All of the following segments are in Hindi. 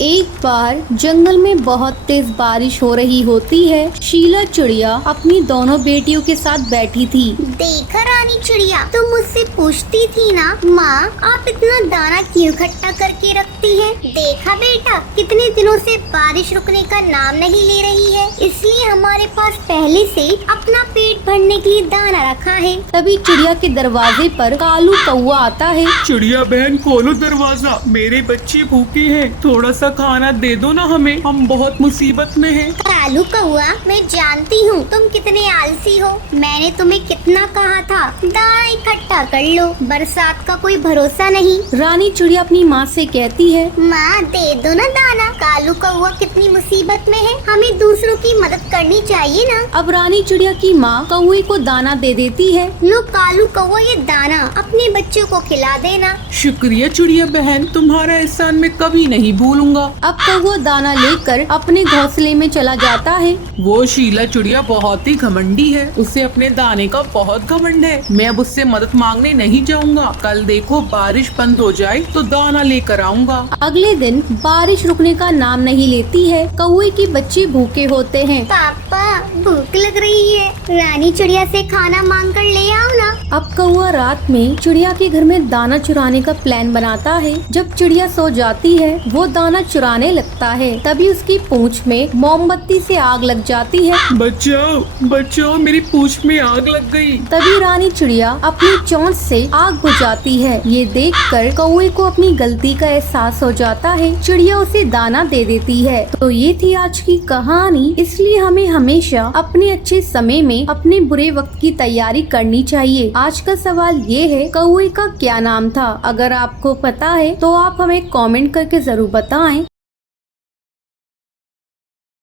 एक बार जंगल में बहुत तेज बारिश हो रही होती है। शीला चिड़िया अपनी दोनों बेटियों के साथ बैठी थी। देखा रानी चिड़िया, तुम मुझसे पूछती थी ना माँ आप इतना दाना क्यों इकट्ठा करके रखती हैं? देखा बेटा, कितने दिनों से बारिश रुकने का नाम नहीं ले रही है, इसलिए हमारे पास पहले से अपना पेट भरने के लिए दाना रखा है। तभी चिड़िया के दरवाजे पर कालू कौआ आता है। चिड़िया बहन खोलो दरवाजा, मेरे बच्चे भूखे हैं, थोड़ा सा खाना दे दो ना हमें, हम बहुत मुसीबत में हैं। कालू कौआ, मैं जानती हूँ तुम कितने आलसी हो। मैंने तुम्हें कितना कहा था दाना इकट्ठा कर लो, बरसात का कोई भरोसा नहीं। रानी चिड़िया अपनी माँ से कहती है, माँ दे दो ना दाना। कालू कौआ कितनी मुसीबत में है, हमें दूसरों की मदद करनी चाहिए ना। अब रानी चिड़िया की माँ कौए को दाना दे देती है। लो कालू कौआ, ये दाना अपने बच्चों को खिला देना। शुक्रिया चिड़िया बहन, तुम्हारा एहसान मैं कभी नहीं भूलूंगा। अब कौआ दाना लेकर अपने घोंसले में चला जाता है। वो शीला चिड़िया बहुत ही घमंडी है, उसे अपने दाने का बहुत घमंड है। मैं अब उससे मदद मांगने नहीं जाऊंगा। कल देखो बारिश बंद हो जाए तो दाना लेकर आऊंगा। अगले दिन बारिश रुकने का नाम नहीं लेती है। कौए के बच्चे भूखे होते हैं। पापा भूख लग रही है, रानी चिड़िया से खाना मांग कर ले आओ ना। अब कौआ रात में चिड़िया के घर में दाना चुराने का प्लान बनाता है। जब चिड़िया सो जाती है वो दाना चुराने लगता है। तभी उसकी पूंछ में मोमबत्ती से आग लग जाती है। बचाओ बचाओ, मेरी पूंछ में आग लग गई। तभी रानी चिड़िया अपनी चोंच से आग बुझाती है। ये देखकर कौए को अपनी गलती का एहसास हो जाता है। चिड़िया उसे दाना दे देती है। तो ये थी आज की कहानी। इसलिए हमें हमेशा अपने अच्छे समय में अपने बुरे वक्त की तैयारी करनी चाहिए। आज का सवाल ये है, कौए का क्या नाम था? अगर आपको पता है तो आप हमें कमेंट करके जरूर बताएं।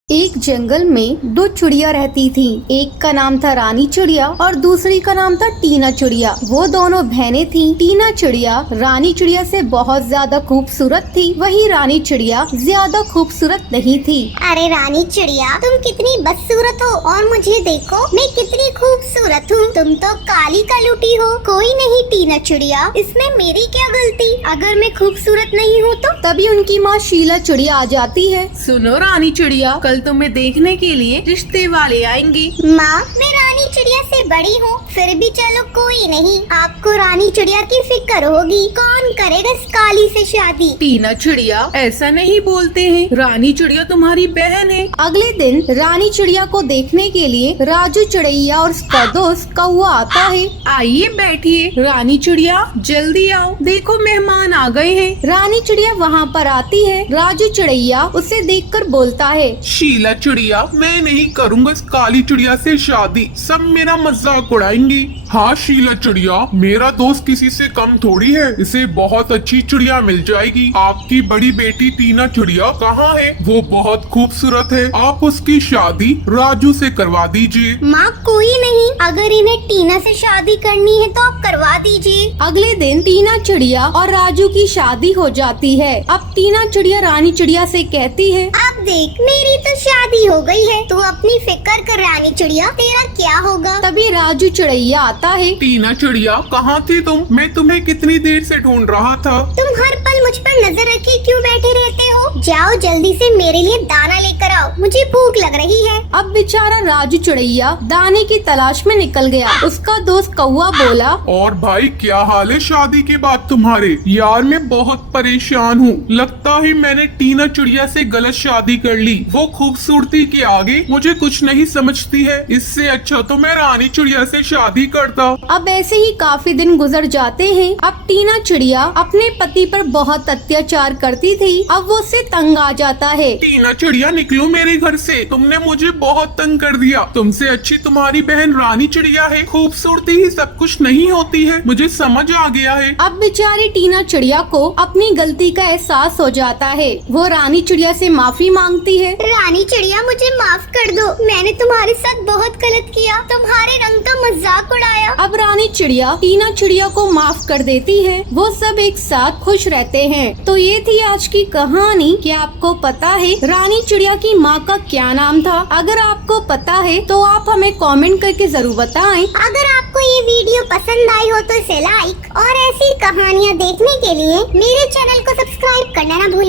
एक जंगल में दो चिड़िया रहती थी। एक का नाम था रानी चिड़िया और दूसरी का नाम था टीना चिड़िया। वो दोनों बहनें थी। टीना चिड़िया रानी चिड़िया से बहुत ज्यादा खूबसूरत थी, वहीं रानी चिड़िया ज्यादा खूबसूरत नहीं थी। अरे रानी चिड़िया, तुम कितनी बदसूरत हो और मुझे देखो मैं कितनी खूबसूरत हूँ। तुम तो काली कलूटी हो। कोई नहीं टीना चिड़िया, इसमें मेरी क्या गलती? अगर मैं खूबसूरत नहीं हूँ तो? तभी उनकी माँ शीला चिड़िया आ जाती है। सुनो रानी चिड़िया, कल तुम्हें देखने के लिए रिश्ते वाले आएंगे। माँ मैं रानी चिड़िया से बड़ी हूँ, फिर भी चलो कोई नहीं। आपको रानी चिड़िया की फिक्र होगी, कौन करेगा इस काली से शादी? टीना चिड़िया ऐसा नहीं बोलते हैं, रानी चिड़िया तुम्हारी बहन है। अगले दिन रानी चिड़िया को देखने के लिए राजू चिड़ैया और उसका दोस्त कौआ आता है। आइए बैठिए। रानी चिड़िया जल्दी आओ, देखो मेहमान आ गए हैं। रानी चिड़िया वहाँ पर आती है। राजू चिड़ैया उसे देखकर बोलता है, शीला चिड़िया, मैं नहीं करूँगा इस काली चिड़िया से शादी, सब मेरा मजाक उड़ाएंगी। हाँ शीला चिड़िया, मेरा दोस्त किसी से कम थोड़ी है, इसे बहुत अच्छी चिड़िया मिल जाएगी। आपकी बड़ी बेटी टीना चिड़िया कहाँ है? वो बहुत खूबसूरत है, आप उसकी शादी राजू से करवा दीजिए। माँ कोई नहीं, अगर इन्हें टीना से शादी करनी है तो आप करवा दीजिए। अगले दिन टीना चिड़िया और राजू की शादी हो जाती है। अब टीना चिड़िया रानी चिड़िया से कहती है, अब देख मेरी तो शादी हो गई है, तू अपनी फिक्र कर रानी चिड़िया, तेरा क्या होगा? तभी राजू चिड़ैया आता है। टीना चिड़िया कहाँ थी तुम? मैं तुम्हें कितनी देर से ढूंढ रहा था। तुम हर पल मुझ पर नजर रखे क्यों बैठे रहते हो? जाओ जल्दी से मेरे लिए दाना लेकर आओ, मुझे भूख लग रही है। अब बेचारा राजू चिड़ैया दाने की तलाश में निकल गया। उसका दोस्त कौआ बोला, और भाई क्या हाल है शादी के बाद तुम्हारे? यार मैं बहुत परेशान हूँ, लगता है मैंने टीना चिड़िया से गलत शादी कर ली। वो खूबसूरती के आगे मुझे कुछ नहीं समझती है, इससे अच्छा तो मैं रानी चिड़िया से शादी करता। अब ऐसे ही काफी दिन गुजर जाते हैं। अब टीना चिड़िया अपने पति पर बहुत अत्याचार करती थी। अब वो उससे तंग आ जाता है। टीना चिड़िया निकलो मेरे घर से, तुमने मुझे बहुत तंग कर दिया। तुमसे अच्छी तुम्हारी बहन रानी चिड़िया है, खूबसूरती ही सब कुछ नहीं होती है, मुझे समझ आ गया है। अब बेचारी टीना चिड़िया को अपनी गलती का एहसास हो जाता है। वो रानी चिड़िया से माफी मांगती है। रानी चिड़िया मुझे माफ कर दो, मैंने तुम्हारे साथ बहुत गलत किया, तुम्हारे रंग का मजाक उड़ाया। अब रानी चिड़िया टीना चिड़िया को माफ कर देती है। वो सब एक साथ खुश रहते हैं। तो ये थी आज की कहानी। क्या आपको पता है रानी चिड़िया की माँ का क्या नाम था? अगर आपको पता है तो आप हमें कमेंट करके जरूर बताएं। अगर आपको ये वीडियो पसंद आई हो तो इसे लाइक और ऐसी कहानियाँ देखने के लिए मेरे चैनल को सब्सक्राइब करना ना भूलें।